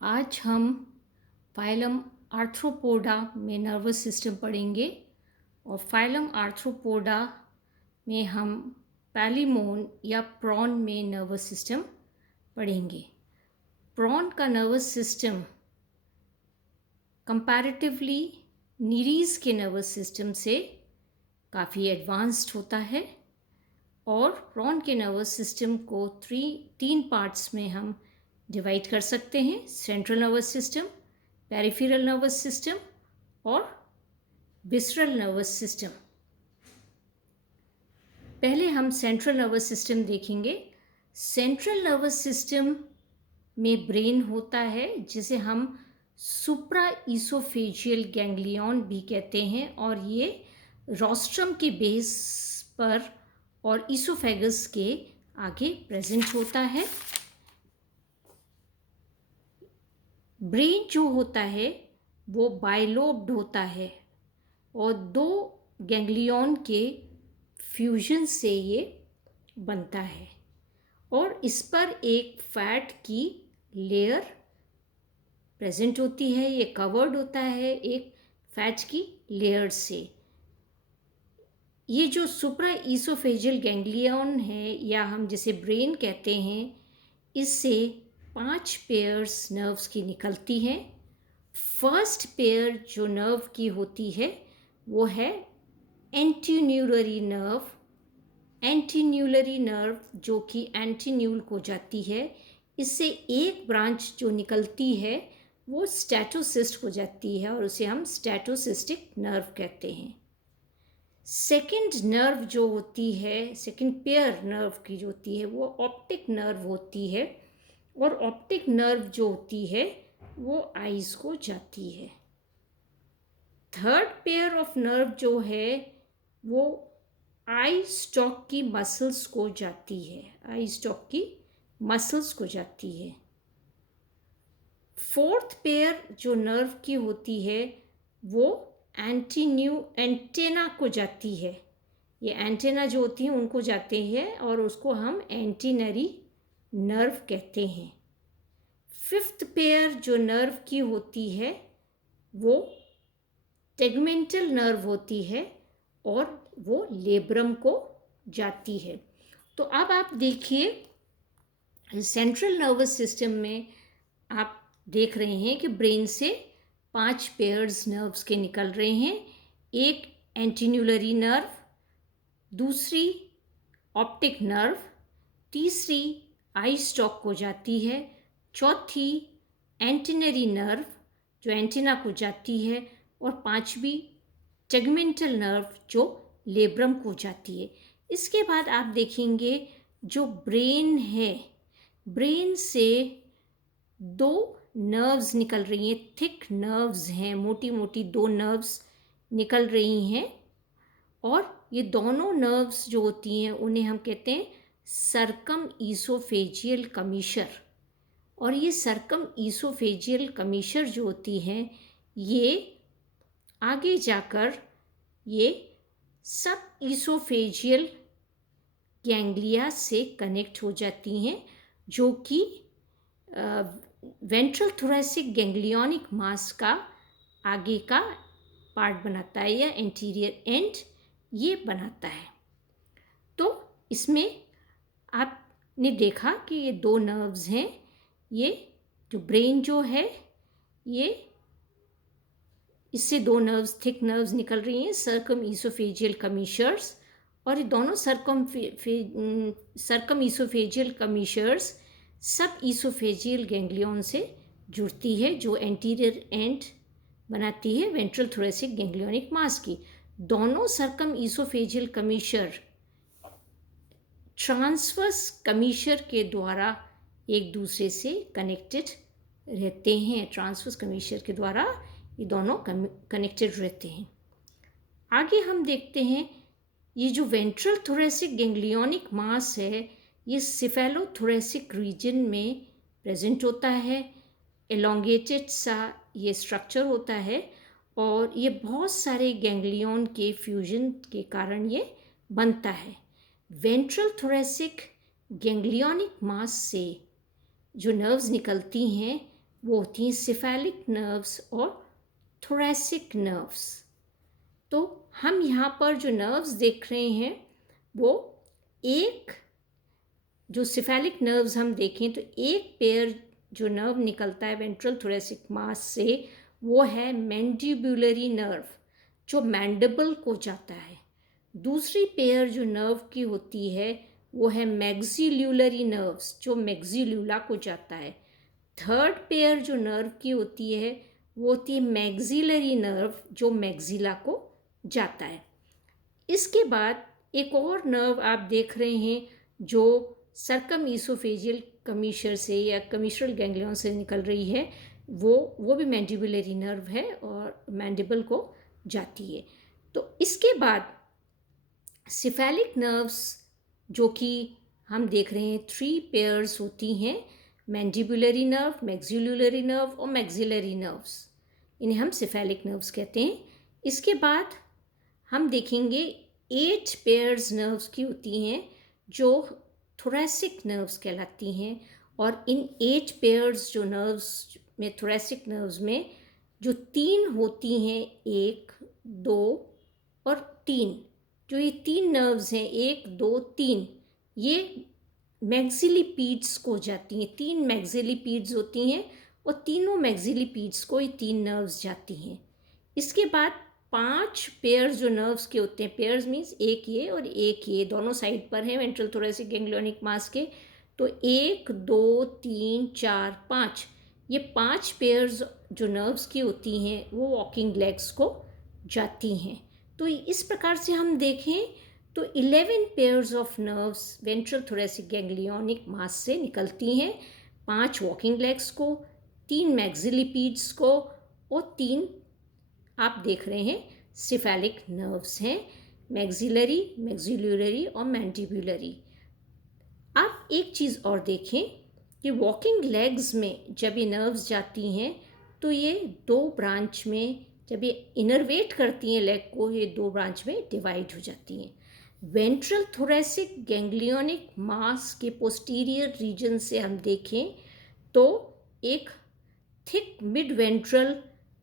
आज हम phylum arthropoda में नर्वस सिस्टम पढ़ेंगे और फाइलम आर्थ्रोपोडा में हम पैलिमोन या प्रॉन में नर्वस सिस्टम पढ़ेंगे। प्रॉन का नर्वस सिस्टम कंपैरेटिवली नीरीज़ के नर्वस सिस्टम से काफ़ी एडवांस्ड होता है और प्रॉन के नर्वस सिस्टम को तीन पार्ट्स में हम डिवाइड कर सकते हैं: central nervous system, peripheral nervous system और विसरल नर्वस सिस्टम। पहले हम सेंट्रल नर्वस सिस्टम देखेंगे। सेंट्रल नर्वस सिस्टम में ब्रेन होता है जिसे हम सुप्रा ईसोफेजियल गैंग्लियन भी कहते हैं और ये रोस्ट्रम के बेस पर और ईसोफेगस के आगे प्रेजेंट होता है। ब्रेन जो होता है वो बाइलोब्ड होता है और दो गैंग्लियन के फ्यूजन से ये बनता है और इस पर एक फैट की लेयर प्रेजेंट होती है। ये कवर्ड होता है एक फैट की लेयर से। ये जो सुप्रा ईसोफेजियल गैंग्लियन है या हम जिसे ब्रेन कहते हैं, इससे 5 पेयर्स नर्व्स की निकलती हैं। फर्स्ट पेयर जो नर्व की होती है वो है एंटीन्यूलरी नर्व। एंटीन्यूलरी नर्व जो कि एंटीन्यूल को जाती है, इससे एक ब्रांच जो निकलती है वो स्टैटोसिस्ट को जाती है और उसे हम स्टैटोसिस्टिक नर्व कहते हैं। सेकंड नर्व जो होती है, सेकंड पेयर नर्व की जो होती है वो ऑप्टिक नर्व होती है और ऑप्टिक नर्व जो होती है वो आईज को जाती है। थर्ड पेयर ऑफ नर्व जो है वो आई स्टॉक की मसल्स को जाती है, आई स्टॉक की मसल्स को जाती है। फोर्थ पेयर जो नर्व की होती है वो एंटेना को जाती है। ये एंटेना जो होती हैं उनको जाते हैं और उसको हम एंटीनरी नर्व कहते हैं। फिफ्थ पेयर जो नर्व की होती है वो टेगमेंटल नर्व होती है और वो लेब्रम को जाती है। तो अब आप देखिए, सेंट्रल नर्वस सिस्टम में आप देख रहे हैं कि ब्रेन से 5 पेयर्स नर्व्स के निकल रहे हैं। एक एंटीन्यूलरी नर्व, दूसरी ऑप्टिक नर्व, तीसरी आई स्टॉक को जाती है, चौथी एंटीनरी नर्व जो एंटीना को जाती है और पांचवी टेगमेंटल नर्व जो लेब्रम को जाती है। इसके बाद आप देखेंगे जो ब्रेन है, ब्रेन से 2 नर्व्स निकल रही हैं, थिक नर्व्स हैं, मोटी मोटी 2 नर्व्स निकल रही हैं और ये दोनों नर्व्स जो होती हैं उन्हें हम कहते हैं सर्कम ईसोफेजियल कमीशर। और ये सर्कम ईसोफेजियल कमीशर जो होती हैं ये आगे जाकर ये सब ईसोफेजियल गैंग्लिया से कनेक्ट हो जाती हैं जो कि वेंट्रल थोरैसिक गैंग्लियोनिक मास का आगे का पार्ट बनाता है या एंटीरियर एंड ये बनाता है। तो इसमें आपने देखा कि ये 2 नर्व्स हैं। ये जो ब्रेन जो है ये इससे 2 नर्व्स, थिक नर्व्स निकल रही हैं, सर्कम ईसोफेजियल कमीशर्स, और ये दोनों सर्कम ईसोफेजियल कमीशर्स सब ईसोफेजियल गैंग्लियन से जुड़ती है जो एंटीरियर एंड बनाती है वेंट्रल थोरैसिक गैंग्लियोनिक मास की। दोनों सर्कम ईसोफेजियल कमीशर ट्रांसवर्स कमीशर के द्वारा एक दूसरे से कनेक्टेड रहते हैं। ट्रांसवर्स कमीशर के द्वारा ये दोनों कनेक्टेड रहते हैं। आगे हम देखते हैं ये जो वेंट्रल थोरैसिक गैंग्लियोनिक मास है ये सिफेलोथोरैसिक रीजन में प्रेजेंट होता है। एलोंगेटेड सा ये स्ट्रक्चर होता है और ये बहुत सारे गैंग्लियन के फ्यूजन के कारण ये बनता है। वेंट्रल थोरैसिक गैंग्लियोनिक मास से जो नर्व्स निकलती हैं वो होती हैं सिफेलिक नर्व्स और थोरेसिक नर्व्स। तो हम यहाँ पर जो नर्व्स देख रहे हैं वो एक जो सिफेलिक नर्व्स हम देखें तो एक पेयर जो नर्व निकलता है वेंट्रल थोरेसिक मास से वो है मैंडिबुलरी नर्व जो मैंडिबल को जाता है। दूसरी पेयर जो नर्व की होती है वो है मैक्सिल्यूलरी नर्व्स जो मैक्सिल्यूला को जाता है। थर्ड पेयर जो नर्व की होती है वो होती है मैक्सिलरी नर्व जो मैक्सिला को जाता है। इसके बाद एक और नर्व आप देख रहे हैं जो सर्कम ईसोफेजियल कमीशर से या कमीशरल गैंग्लियन से निकल रही है, वो भी मैंडिबुलरी नर्व है और मैंडिबल को जाती है। तो इसके बाद सिफेलिक नर्व्स जो कि हम देख रहे हैं 3 पेयर्स होती हैं, मैंडिबुलरी नर्व, मैक्सिलरी नर्व और मैक्सिलरी नर्व्स, इन्हें हम सिफेलिक नर्व्स कहते हैं। इसके बाद हम देखेंगे 8 पेयर्स नर्व्स की होती हैं जो थोरेसिक नर्व्स कहलाती हैं। और इन 8 पेयर्स जो नर्व्स में थोरेसिक नर्व्स में जो 3 होती हैं 1, 2 और 3, जो ये 3 नर्व्स हैं 1, 2, 3, ये मैक्सिलिपीड्स को जाती हैं। 3 मैक्सिलिपीड्स होती हैं और तीनों मैक्सिलिपीड्स को ये 3 नर्व्स जाती हैं। इसके बाद 5 पेयर्स जो नर्व्स के होते हैं, पेयर्स मीन्स एक ये और एक ये दोनों साइड पर हैं वेंट्रल थोरेसिक गैंग्लियोनिक मास के। तो 1, 2, 3, 4, 5, ये 5 पेयर्स जो नर्व्स की होती हैं वो वॉकिंग लेग्स को जाती हैं। तो इस प्रकार से हम देखें तो 11 pairs of nerves ventral thoracic ganglionic mass से निकलती हैं। 5 वॉकिंग लेग्स को, 3 मैक्सिलिपीड्स को और 3 आप देख रहे हैं सिफेलिक नर्व्स हैं, मैक्सिलरी, मैक्सिलरी और मैंडिबुलरी। आप एक चीज़ और देखें कि वॉकिंग लेग्स में जब ये नर्व्स जाती हैं तो ये 2 ब्रांच में, जब ये इनर्वेट करती हैं लेग को, ये 2 ब्रांच में डिवाइड हो जाती हैं। वेंट्रल थोरेसिक गैंग्लियोनिक मास के पोस्टीरियर रीजन से हम देखें तो एक thick mid ventral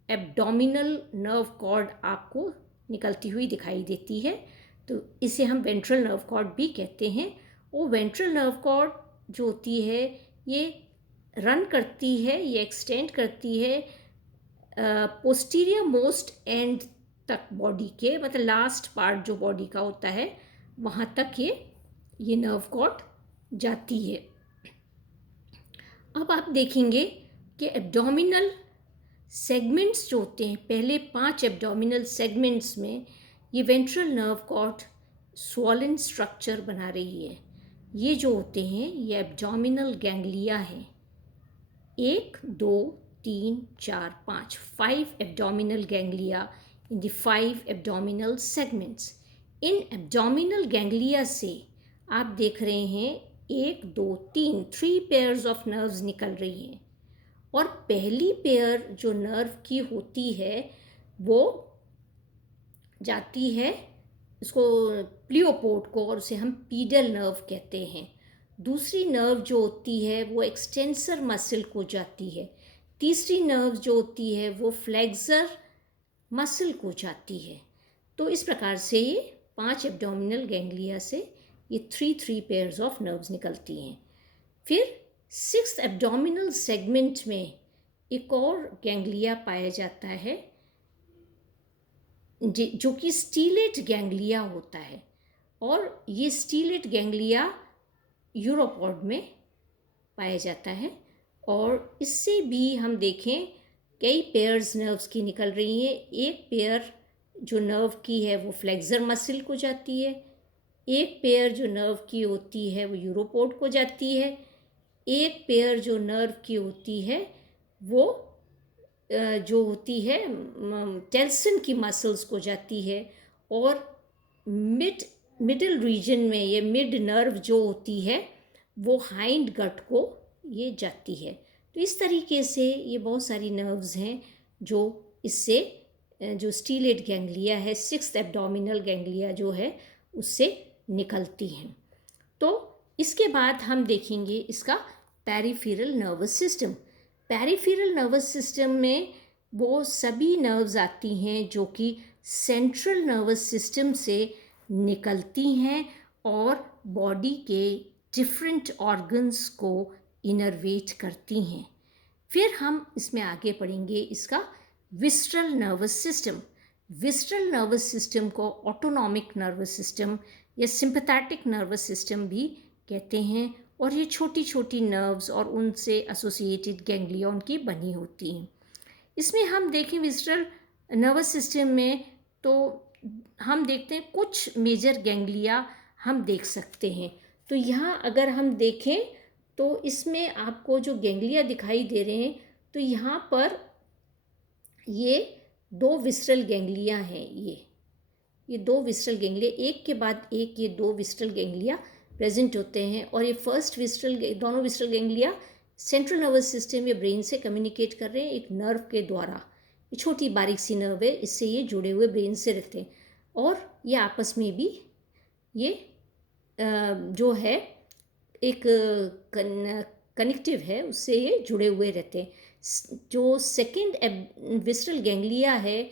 abdominal nerve cord आपको निकलती हुई दिखाई देती है, तो इसे हम वेंट्रल नर्व कॉर्ड भी कहते हैं। वो वेंट्रल नर्व कॉर्ड जो होती है ये रन करती है, ये एक्सटेंड करती है पोस्टीरियर मोस्ट एंड तक बॉडी के, मतलब लास्ट पार्ट जो बॉडी का होता है वहाँ तक ये नर्व कॉर्ड जाती है। अब आप देखेंगे कि एब्डोमिनल सेगमेंट्स जो होते हैं, पहले 5 एब्डोमिनल सेगमेंट्स में ये ventral nerve cord swollen structure बना रही है। ये जो होते हैं ये एब्डोमिनल गैंग्लिया है। 1, 2, 3, 4, 5 abdominal ganglia in the 5 abdominal segments. In abdominal ganglia से आप देख रहे हैं 1, 2, 3 पेयर्स ऑफ नर्व्स निकल रही हैं। और पहली पेयर जो नर्व की होती है वो जाती है इसको प्लियोपोड को, और उसे हम पीडल नर्व कहते हैं। दूसरी नर्व जो होती है वो एक्सटेंसर मसल को जाती है। तीसरी नर्व जो होती है वो फ्लेक्सर मसल को जाती है। तो इस प्रकार से ये 5 एब्डोमिनल गैंग्लिया से ये 3 पेयर्स ऑफ नर्व्स निकलती हैं। फिर 6th एब्डोमिनल सेगमेंट में एक और गैंग्लिया पाया जाता है जो कि स्टीलेट गैंग्लिया होता है, और ये स्टीलेट गैंग्लिया यूरोपॉड में पाया जाता है। और इससे भी हम देखें कई पेयर्स नर्व्स की निकल रही हैं। एक पेयर जो नर्व की है वो फ्लेक्सर मसल को जाती है, एक पेयर जो नर्व की होती है वो यूरोपॉड को जाती है, एक पेयर जो नर्व की होती है वो जो होती है टेल्सन की मसल्स को जाती है, और मिडिल रीजन में ये मिड नर्व जो होती है वो हाइंड गट को ये जाती है। तो इस तरीके से ये बहुत सारी नर्व्स हैं जो इससे जो स्टीलेट गैंग्लिया है 6th एब्डोमिनल गैंग्लिया जो है उससे निकलती हैं। तो इसके बाद हम देखेंगे इसका peripheral nervous system. Peripheral nervous system में वो सभी नर्व्स आती हैं जो कि सेंट्रल नर्वस सिस्टम से निकलती हैं और बॉडी के डिफरेंट ऑर्गन्स को इनर्वेट करती हैं। फिर हम इसमें आगे पढ़ेंगे इसका विस्ट्रल नर्वस सिस्टम। विस्ट्रल नर्वस सिस्टम को ऑटोनॉमिक नर्वस सिस्टम या सिंपैथेटिक नर्वस सिस्टम भी कहते हैं और ये छोटी छोटी नर्व्स और उनसे एसोसिएटेड गैंग्लियन की बनी होती हैं। इसमें हम देखें विस्ट्रल नर्वस सिस्टम में तो हम देखते हैं कुछ मेजर गैंग्लिया हम देख सकते हैं। तो यहाँ अगर हम देखें तो इसमें आपको जो गैंग्लिया दिखाई दे रहे हैं तो यहाँ पर ये दो विस्ट्रल गैंग्लिया हैं। ये दो विस्ट्रल गैंग्लिया एक के बाद एक ये दो विस्ट्रल गैंग्लिया प्रेजेंट होते हैं और ये दोनों विस्ट्रल गैंग्लिया सेंट्रल नर्वस सिस्टम या ब्रेन से कम्युनिकेट कर रहे हैं एक नर्व के द्वारा। ये छोटी बारीक सी नर्व है, इससे ये जुड़े हुए ब्रेन से रहते हैं और ये आपस में भी ये जो है एक कनेक्टिव है, उससे ये जुड़े हुए रहते हैं। जो सेकंड विस्ट्रल गैंग्लिया है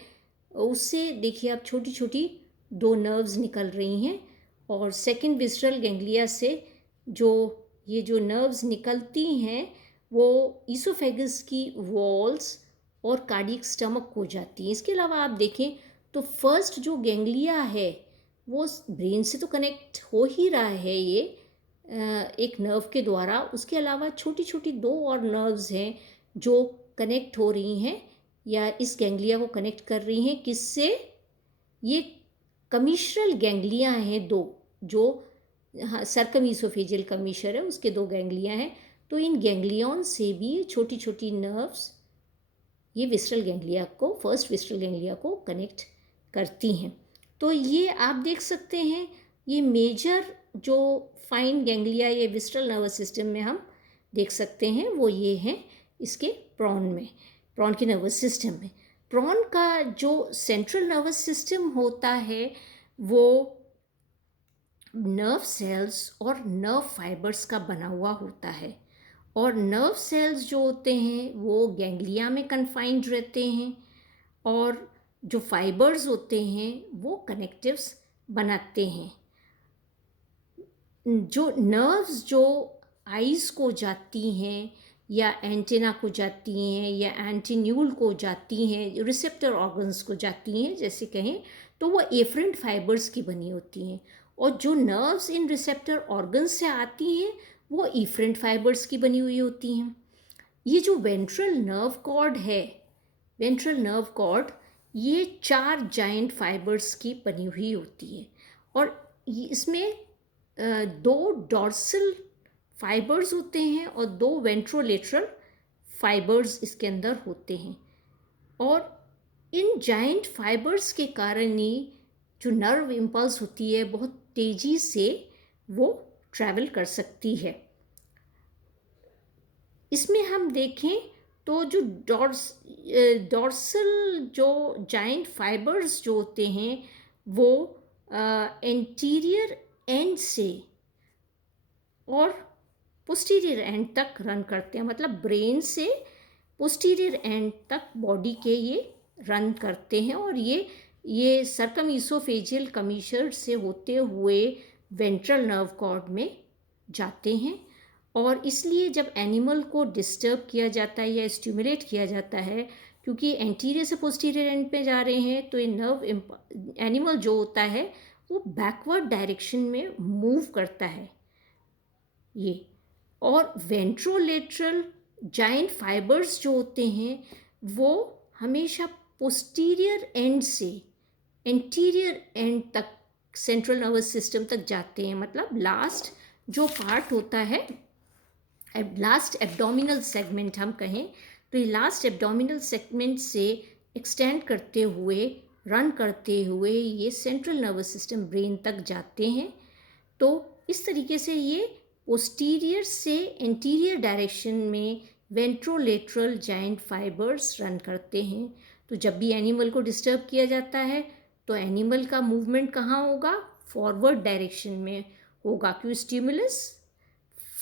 उससे देखिए आप छोटी छोटी दो नर्व्स निकल रही हैं और सेकंड विस्ट्रल गैंग्लिया से ये जो नर्व्स निकलती हैं वो ईसोफेगस की वॉल्स और कार्डियक स्टमक को जाती हैं। इसके अलावा आप देखें तो फर्स्ट जो गैंग्लिया है वो ब्रेन से तो कनेक्ट हो ही रहा है ये एक नर्व के द्वारा, उसके अलावा छोटी छोटी दो और नर्व्स हैं जो कनेक्ट हो रही हैं या इस गैंग्लिया को कनेक्ट कर रही हैं। किससे? ये कमीशरल गैंग्लिया हैं दो, जो सर्कम ईसोफेजियल कमीशर है उसके दो गैंग्लिया हैं। तो इन गैंग्लियन से भी छोटी छोटी नर्व्स ये फर्स्ट विस्ट्रल गैंग्लिया को कनेक्ट करती हैं। तो ये आप देख सकते हैं ये मेजर जो फाइन गैंग्लिया ये विस्ट्रल नर्वस सिस्टम में हम देख सकते हैं वो ये हैं इसके प्रॉन के नर्वस सिस्टम में। प्रॉन का जो सेंट्रल नर्वस सिस्टम होता है वो नर्व सेल्स और नर्व फाइबर्स का बना हुआ होता है और नर्व सेल्स जो होते हैं वो गैंग्लिया में कन्फाइंड रहते हैं और जो फाइबर्स होते हैं वो कनेक्टिव्स बनाते हैं। जो नर्व्स जो आइज़ को जाती हैं या एंटेना को जाती हैं या एंटीन्यूल को जाती हैं, रिसेप्टर ऑर्गन्स को जाती हैं जैसे कहें, तो वो एफरेंट फाइबर्स की बनी होती हैं और जो नर्व्स इन रिसेप्टर ऑर्गन्स से आती हैं वो एफरेंट फाइबर्स की बनी हुई होती हैं। ये जो वेंट्रल नर्व कॉर्ड है, वेंट्रल नर्व कॉर्ड ये 4 जाइंट फाइबर्स की बनी हुई होती है और इसमें 2 डॉर्सल फाइबर्स होते हैं और 2 वेंट्रोलेटरल फाइबर्स इसके अंदर होते हैं और इन जाइंट फाइबर्स के कारण ही जो नर्व इम्पल्स होती है बहुत तेज़ी से वो ट्रैवल कर सकती है। इसमें हम देखें तो जो डॉर्सल जो जाइंट फाइबर्स जो होते हैं वो एंटीरियर एंड से और पोस्टीरियर एंड तक रन करते हैं, मतलब ब्रेन से पोस्टीरियर एंड तक बॉडी के ये रन करते हैं और ये सर्कम ईसोफेजियल कमीशर से होते हुए वेंट्रल नर्व कॉर्ड में जाते हैं और इसलिए जब एनिमल को डिस्टर्ब किया जाता है या स्टिमुलेट किया जाता है, क्योंकि एंटीरियर से पोस्टीरियर एंड पे जा रहे हैं तो ये एनिमल जो होता है वो बैकवर्ड डायरेक्शन में मूव करता है ये, और वेंट्रोलेटरल जाइंट फाइबर्स जो होते हैं वो हमेशा पोस्टीरियर एंड से एंटीरियर एंड तक सेंट्रल नर्वस सिस्टम तक जाते हैं। मतलब लास्ट जो पार्ट होता है, लास्ट एब्डोमिनल सेगमेंट हम कहें तो ये लास्ट एब्डोमिनल सेगमेंट से एक्सटेंड करते हुए रन करते हुए ये सेंट्रल नर्वस सिस्टम ब्रेन तक जाते हैं। तो इस तरीके से ये पोस्टीरियर से एंटीरियर डायरेक्शन में वेंट्रोलेटरल जाइंट फाइबर्स रन करते हैं। तो जब भी एनिमल को डिस्टर्ब किया जाता है तो एनिमल का मूवमेंट कहाँ होगा? फॉरवर्ड डायरेक्शन में होगा, क्योंकि स्टिमुलस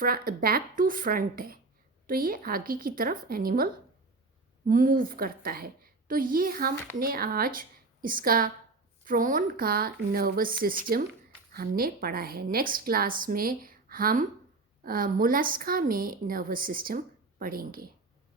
बैक टू फ्रंट है। तो ये आगे की तरफ एनिमल मूव करता है। तो ये हमने आज इसका प्रॉन का नर्वस सिस्टम हमने पढ़ा है। नेक्स्ट क्लास में हम मोलस्का में नर्वस सिस्टम पढ़ेंगे।